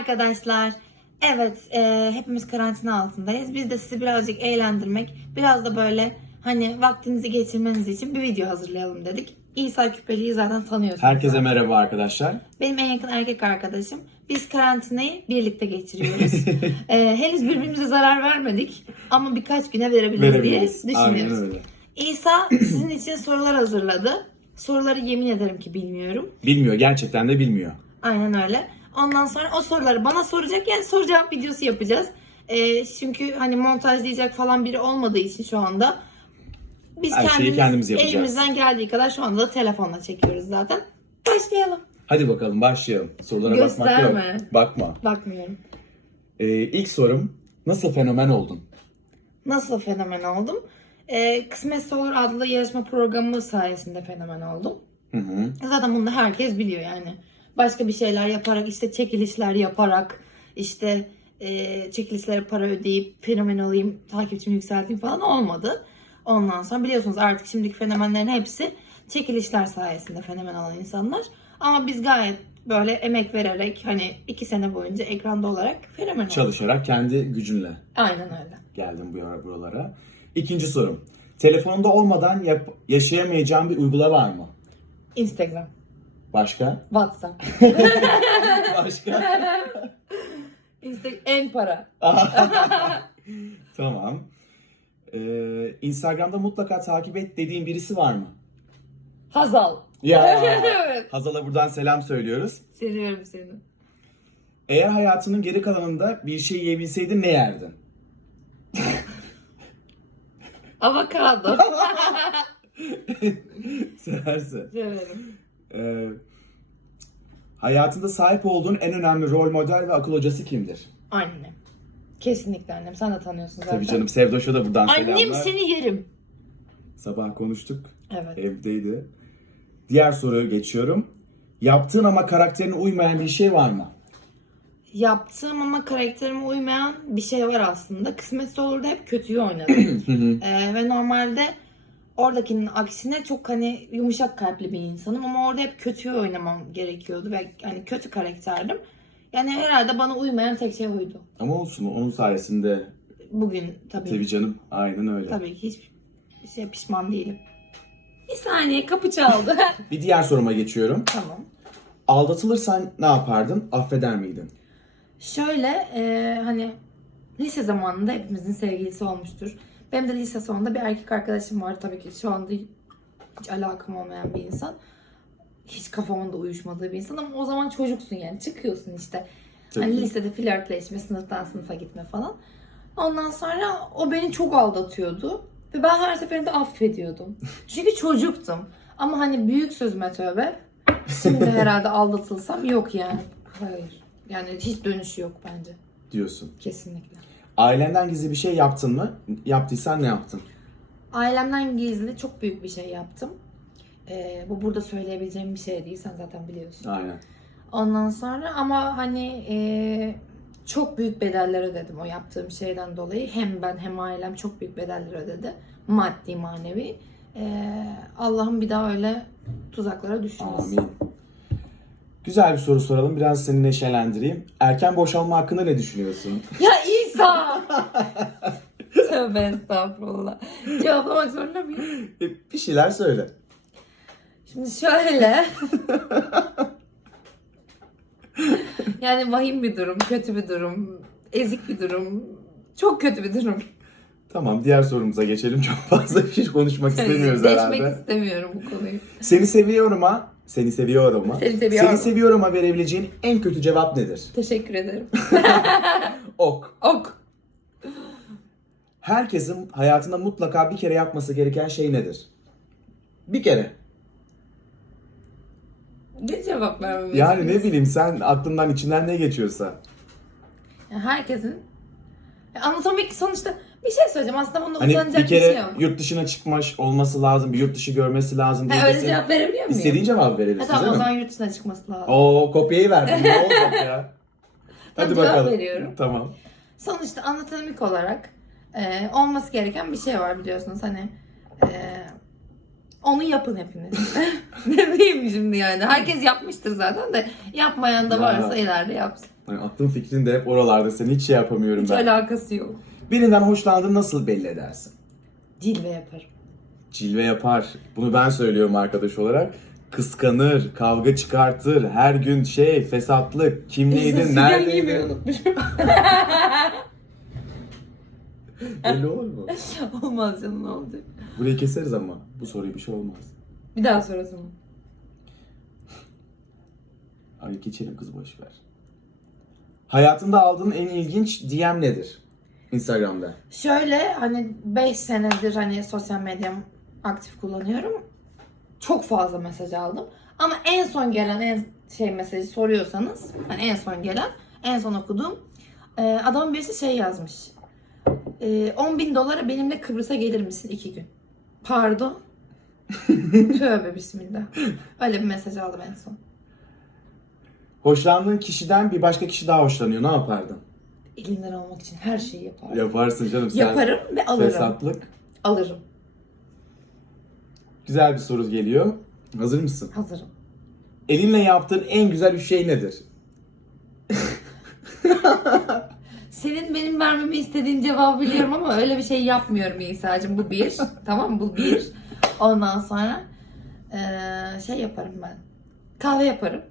arkadaşlar. Evet, e, hepimiz karantina altındayız. Biz de sizi birazcık eğlendirmek, biraz da böyle hani vaktinizi geçirmeniz için bir video hazırlayalım dedik. İsa Küpeli'yi zaten tanıyorsunuz. Herkese zaten. merhaba arkadaşlar. Benim en yakın erkek arkadaşım. Biz karantinayı birlikte geçiriyoruz. e, henüz birbirimize zarar vermedik ama birkaç güne verebiliriz diye. Aynen düşünüyoruz. öyle. İsa sizin için sorular hazırladı. Soruları yemin ederim ki bilmiyorum. Bilmiyor, gerçekten de bilmiyor. Aynen öyle. Ondan sonra o soruları bana soracak. Yani soru cevap videosu yapacağız. Ee, çünkü hani montajlayacak falan biri olmadığı için şu anda biz Her şeyi kendimiz, kendimiz yapacağız. elimizden geldiği kadar şu anda da telefonla çekiyoruz zaten. Başlayalım. Hadi bakalım başlayalım. Sorulara bakmak Gösterme. yok. Bakma. Bakmıyorum. Ee, ilk sorum, nasıl fenomen oldun? Nasıl fenomen oldum? Ee, Kısmetse Olur adlı yarışma programı sayesinde fenomen oldum. Hı hı. Zaten bunu da herkes biliyor yani. Başka bir şeyler yaparak işte çekilişler yaparak işte e, çekilişlere para ödeyip fenomen olayım, takipçimi yükselteyim falan olmadı. Ondan sonra biliyorsunuz artık şimdiki fenomenlerin hepsi çekilişler sayesinde fenomen olan insanlar. Ama biz gayet böyle emek vererek hani iki sene boyunca ekranda olarak fenomen olduk. Çalışarak kendi gücünle Aynen öyle. geldin bu buralara. İkinci sorum, telefonda olmadan yap- yaşayamayacağın bir uygulama var mı? Instagram, Başka? WhatsApp. Başka? Insta- en para. tamam. Ee, Instagram'da mutlaka takip et dediğin birisi var mı? Hazal. Ya. evet. Hazal'a buradan selam söylüyoruz. Seviyorum seni. Eğer hayatının geri kalanında bir şey yiyebilseydin ne yerdin? Avokado. Seversin. Severim. Ee, hayatında sahip olduğun en önemli rol model ve akıl hocası kimdir? Annem. Kesinlikle annem. Sen de tanıyorsun zaten. Tabii canım Sevdoş'a da buradan Annem selamlar. seni yerim. Sabah konuştuk. Evet. Evdeydi. Diğer soruya geçiyorum. Yaptığın ama karakterine uymayan bir şey var mı? Yaptığım ama karakterime uymayan bir şey var aslında. Kısmetse olur da hep kötüyü oynadım. Ee, ve normalde oradakinin aksine çok hani yumuşak kalpli bir insanım ama orada hep kötüyü oynamam gerekiyordu ve hani kötü karakterdim. Yani herhalde bana uymayan tek şey oydu. Ama olsun onun sayesinde Bugün tabii. tabii canım aynen öyle. Tabii ki hiç şey pişman değilim. Bir saniye kapı çaldı. Bir diğer soruma geçiyorum. tamam. Aldatılırsan ne yapardın? Affeder miydin? Şöyle e, hani lise zamanında hepimizin sevgilisi olmuştur. Benim de lise sonunda bir erkek arkadaşım var tabii ki şu anda hiç alakam olmayan bir insan. Hiç kafamın da uyuşmadığı bir insan ama o zaman çocuksun yani çıkıyorsun işte. Tabii Hani lisede flörtleşme, sınıftan sınıfa gitme falan. Ondan sonra o beni çok aldatıyordu. Ve ben her seferinde affediyordum. Çünkü çocuktum. Ama hani büyük sözüme tövbe. Şimdi herhalde aldatılsam yok yani. Hayır. Yani hiç dönüşü yok bence. Diyorsun. Kesinlikle. Ailenden gizli bir şey yaptın mı? Yaptıysan ne yaptın? Ailemden gizli çok büyük bir şey yaptım. Ee, bu burada söyleyebileceğim bir şey değil. Sen zaten biliyorsun. Aynen. Ondan sonra ama hani e, çok büyük bedeller ödedim o yaptığım şeyden dolayı. Hem ben hem ailem çok büyük bedeller ödedi. Maddi manevi. E, Allah'ım bir daha öyle tuzaklara düşürmesin. Amin. Güzel bir soru soralım. Biraz seni neşelendireyim. Erken boşanma hakkında ne düşünüyorsun? Ya İsa! Tövbe estağfurullah. Cevaplamak zorunda mıyım? E, bir şeyler söyle. Şimdi şöyle. yani vahim bir durum, kötü bir durum, ezik bir durum, çok kötü bir durum. Tamam diğer sorumuza geçelim. Çok fazla bir şey konuşmak istemiyoruz Deşmek herhalde. istemiyorum bu konuyu. Seni seviyorum ha. Seni seviyorum ha. Seni seviyorum. Seni seviyorum ha verebileceğin en kötü cevap nedir? Teşekkür ederim. Ok. Ok. Herkesin hayatında mutlaka bir kere yapması gereken şey nedir? Bir kere. Ne cevap vermemi Yani ne bileyim sen aklından içinden ne geçiyorsa. Herkesin anatomik sonuçta bir şey söyleyeceğim. Aslında bunda Hani utanacak bir bir, kere şey yok. yurt dışına çıkmış olması lazım, bir yurt dışı görmesi lazım. Ha, öyle cevap verebiliyor muyum? İstediğin cevabı Ha, verebilirsin tamam o zaman yurt dışına çıkması lazım. Oo kopyayı verdin. ne olacak ya? Hadi cevap bakalım. veriyorum. Tamam. Sonuçta anatomik olarak e, olması gereken bir şey var biliyorsunuz hani e, onu yapın hepiniz. ne diyeyim şimdi yani? Herkes yapmıştır zaten de yapmayan da Ya. varsa ileride yapsın. Hani aklım fikrin de hep oralarda. Seni hiç şey yapamıyorum Hiç ben. alakası yok. Birinden hoşlandığını nasıl belli edersin? Cilve yaparım. Cilve yapar. Bunu ben söylüyorum arkadaş olarak. Kıskanır, kavga çıkartır, her gün şey, fesatlık, kimliydin, neredeydin? unutmuşum. Belli olur mu? Olmaz canım ne olacak? Burayı keseriz ama. Bu soruyu bir şey olmaz. Bir daha sorasın. Ay geçelim kız boş ver. Hayatında aldığın en ilginç DM nedir? Instagram'da. Şöyle hani 5 senedir hani sosyal medyam aktif kullanıyorum. Çok fazla mesaj aldım. Ama en son gelen en şey mesajı soruyorsanız hani en son gelen en son okuduğum e, adamın birisi şey yazmış. E, 10 bin dolara benimle Kıbrıs'a gelir misin iki gün? Pardon. Tövbe bismillah. Öyle bir mesaj aldım en son. Hoşlandığın kişiden bir başka kişi daha hoşlanıyor. Ne yapardın? Elinden almak için her şeyi yaparım. Yaparsın canım sen. Yaparım ve alırım. Fesatlık. Alırım. Güzel bir soru geliyor. Hazır mısın? Hazırım. Elinle yaptığın en güzel üç şey nedir? Senin benim vermemi istediğin cevabı biliyorum ama öyle bir şey yapmıyorum İsa'cığım. Bu bir. tamam mı? Bu bir. Ondan sonra şey yaparım ben. Kahve yaparım.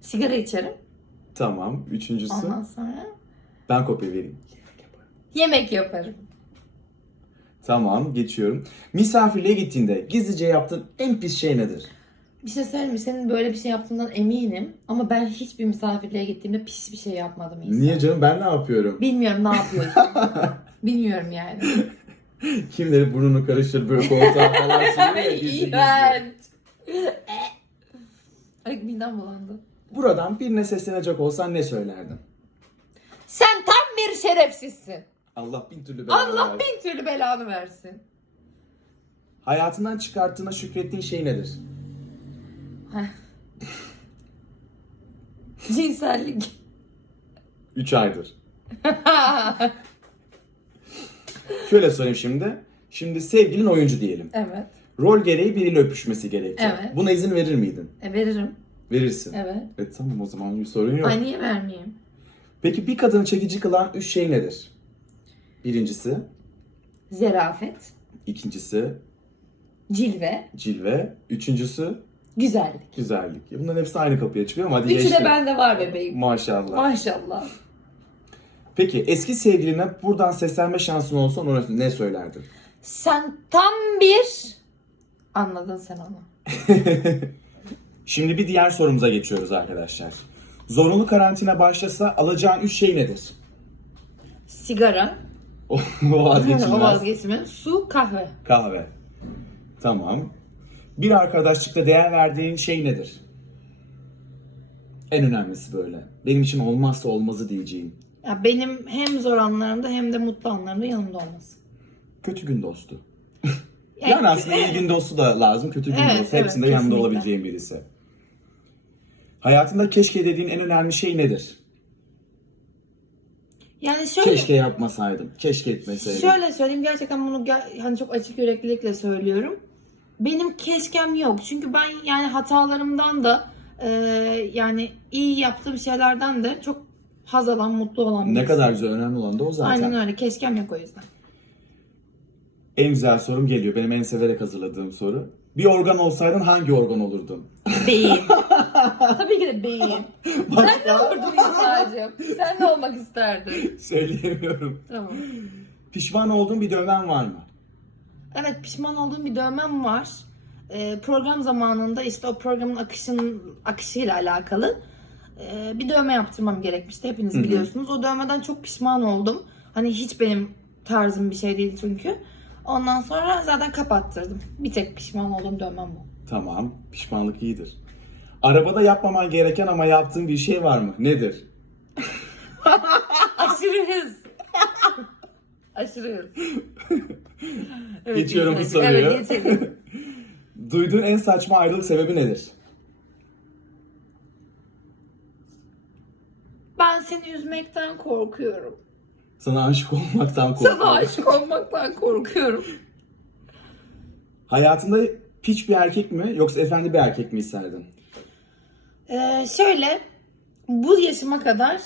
Sigara içerim. Tamam. Üçüncüsü. Ondan sonra Ben kopya vereyim. yemek yaparım. Tamam. Geçiyorum. Misafirliğe gittiğinde gizlice yaptığın en pis şey nedir? Bir şey söyleyeyim mi? Senin böyle bir şey yaptığından eminim. Ama ben hiçbir misafirliğe gittiğimde pis bir şey yapmadım İsa. Niye canım? Ben ne yapıyorum? Bilmiyorum ne yapıyorsun. Bilmiyorum yani. Kimleri burnunu karıştırıp böyle koltuğa falan sürüyor ya gizli gizli. İğrenç. Ay midem bulandı. Buradan birine seslenecek olsan ne söylerdin? Sen tam bir şerefsizsin. Allah bin türlü belanı Allah versin. bin türlü belanı versin. Hayatından çıkarttığına şükrettiğin şey nedir? Cinsellik. 3 aydır. Şöyle söyleyeyim şimdi. Şimdi sevgilin oyuncu diyelim. evet. Rol gereği biriyle öpüşmesi gerekiyor. Evet. Buna izin verir miydin? E, veririm. Verirsin. Evet. Evet tamam o zaman bir sorun yok. Ay niye vermeyeyim? Peki bir kadını çekici kılan üç şey nedir? Birincisi, Zerafet. ikincisi Cilve. cilve, üçüncüsü Güzellik. güzellik. Bunların hepsi aynı kapıya çıkıyor ama hadi Üçü geçtim. de bende var bebeğim. Maşallah. Maşallah. Peki eski sevgiline buradan seslenme şansın olsa ona ne söylerdin? Sen tam bir... Anladın sen onu. Şimdi bir diğer sorumuza geçiyoruz arkadaşlar. Zorunlu karantina başlasa alacağın üç şey nedir? Sigara. O vazgeçilmez. o vazgeçilmez. Su, kahve. Kahve. Tamam. Bir arkadaşlıkta değer verdiğin şey nedir? En önemlisi böyle. Benim için olmazsa olmazı diyeceğim. Ya benim hem zor anlarımda hem de mutlu anlarımda yanımda olması. Kötü gün dostu. Yani- Yani aslında iyi gün dostu da lazım, kötü gün Evet, dostu. evet, Hepsinde yanında kesinlikle. olabileceğin birisi. Hayatında keşke dediğin en önemli şey nedir? Yani şöyle... Keşke yapmasaydım, keşke etmeseydim. Şöyle söyleyeyim gerçekten bunu ger- hani çok açık yüreklilikle söylüyorum. Benim keşkem yok. Çünkü ben yani hatalarımdan da e, yani iyi yaptığım şeylerden de çok haz alan, mutlu olan Ne birisiyim. kadar güzel, önemli olan da o zaten. Aynen öyle. Keşkem yok o yüzden. En güzel sorum geliyor. Benim en severek hazırladığım soru. Bir organ olsaydın hangi organ olurdun? Beyin. Tabii ki de beyin. Sen ne olurdun İsa'cığım? Sen ne olmak isterdin? Söyleyemiyorum. Tamam. Pişman olduğun bir dövmen var mı? Evet pişman olduğum bir dövmem var. Ee, program zamanında işte o programın akışın akışıyla alakalı ee, bir dövme yaptırmam gerekmişti. Hepiniz Hı hı. biliyorsunuz. O dövmeden çok pişman oldum. Hani hiç benim tarzım bir şey değil çünkü. Ondan sonra zaten kapattırdım. Bir tek pişman olduğum dövmem bu. Tamam, pişmanlık iyidir. Arabada yapmaman gereken ama yaptığın bir şey var mı? Nedir? Aşırı hız. Aşırı hız. Evet, Geçiyorum bu soruyu. Evet geçelim. Duyduğun en saçma ayrılık sebebi nedir? Ben seni üzmekten korkuyorum. Sana aşık olmaktan korkuyorum. Sana aşık olmaktan korkuyorum. Hayatında piç bir erkek mi yoksa efendi bir erkek mi isterdin? Ee, şöyle bu yaşıma kadar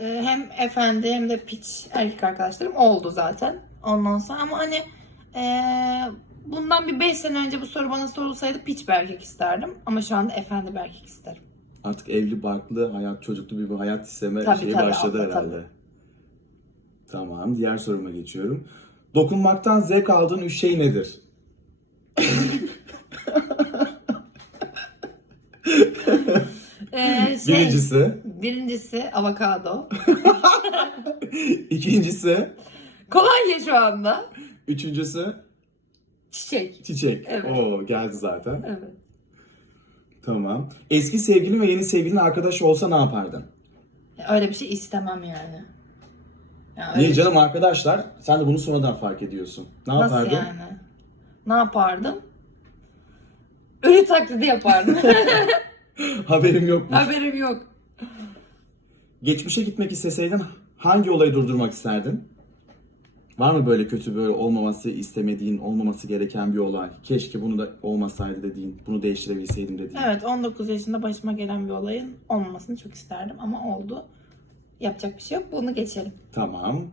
e, hem efendi hem de piç erkek arkadaşlarım oldu zaten. Ondan sonra ama hani e, bundan bir 5 sene önce bu soru bana sorulsaydı piç bir erkek isterdim. Ama şu anda efendi bir erkek isterim. Artık evli, barklı, hayat, çocuklu bir hayat isteme Tabii, şeyi tabii, başladı abla, herhalde. Tamam, diğer soruma geçiyorum. Dokunmaktan zevk aldığın üç şey nedir? E, şey, Birincisi, birincisi avokado. ikincisi, Kolonya şu anda. üçüncüsü Çiçek. çiçek. Evet. Oo, geldi zaten. Evet. Tamam. Eski sevgilin ve yeni sevgilin arkadaş olsa ne yapardın? Öyle bir şey istemem yani. Ya Niye canım arkadaşlar? Sen de bunu sonradan fark ediyorsun. Ne Nasıl yapardın? yani? Ne yapardım? Ölü taklidi yapardım. Haberim yokmuş. Haberim yok. Geçmişe gitmek isteseydin hangi olayı durdurmak isterdin? Var mı böyle kötü böyle olmaması istemediğin, olmaması gereken bir olay? Keşke bunu da olmasaydı dediğin, bunu değiştirebilseydim dediğin. Evet 19 yaşında başıma gelen bir olayın olmamasını çok isterdim ama oldu. Yapacak bir şey yok. Bunu geçelim. Tamam.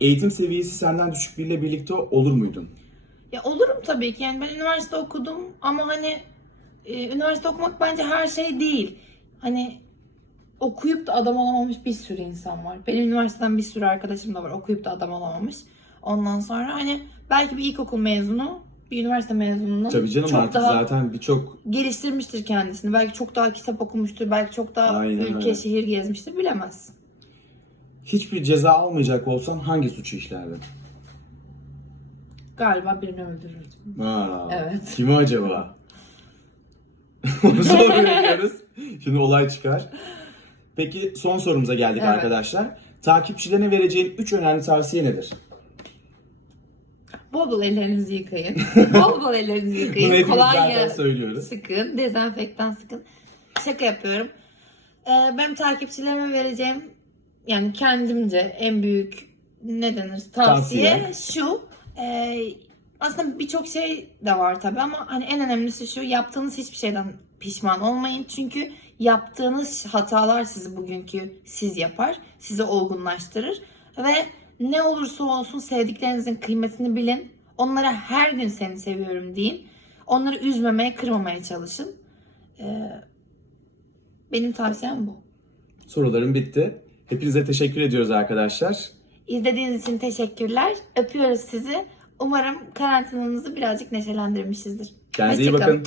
Eğitim seviyesi senden düşük biriyle birlikte olur muydun? Ya olurum tabii ki. Yani ben üniversite okudum ama hani e, üniversite okumak bence her şey değil. Hani okuyup da adam olamamış bir sürü insan var. Benim üniversiteden bir sürü arkadaşım da var okuyup da adam olamamış. Ondan sonra hani belki bir ilkokul mezunu, bir üniversite mezununun Tabii canım çok artık daha zaten birçok geliştirmiştir kendisini. Belki çok daha kitap okumuştur, belki çok daha Aynen ülke, öyle. şehir gezmiştir bilemezsin. hiçbir ceza almayacak olsan hangi suçu işlerdin? Galiba birini öldürürdüm. Aa, Evet. Kimi acaba? Onu sonra bekliyoruz. Şimdi olay çıkar. Peki son sorumuza geldik Evet. arkadaşlar. Takipçilerine vereceğin 3 önemli tavsiye nedir? Bol bol ellerinizi yıkayın. bol bol ellerinizi Bunu yıkayın. hepimiz Kolonya zaten söylüyoruz. sıkın. Dezenfektan sıkın. Şaka yapıyorum. Ee, benim takipçilerime vereceğim yani kendimce en büyük ne denir tavsiye, Tavsiye. şu. E, aslında birçok şey de var tabii ama hani en önemlisi şu yaptığınız hiçbir şeyden pişman olmayın. Çünkü yaptığınız hatalar sizi bugünkü siz yapar. Sizi olgunlaştırır. Ve ne olursa olsun sevdiklerinizin kıymetini bilin. Onlara her gün seni seviyorum deyin. Onları üzmemeye, kırmamaya çalışın. Ee, benim tavsiyem bu. Sorularım bitti. Hepinize teşekkür ediyoruz arkadaşlar. İzlediğiniz için teşekkürler. Öpüyoruz sizi. Umarım karantinanızı birazcık neşelendirmişizdir. Kendinize iyi bakın.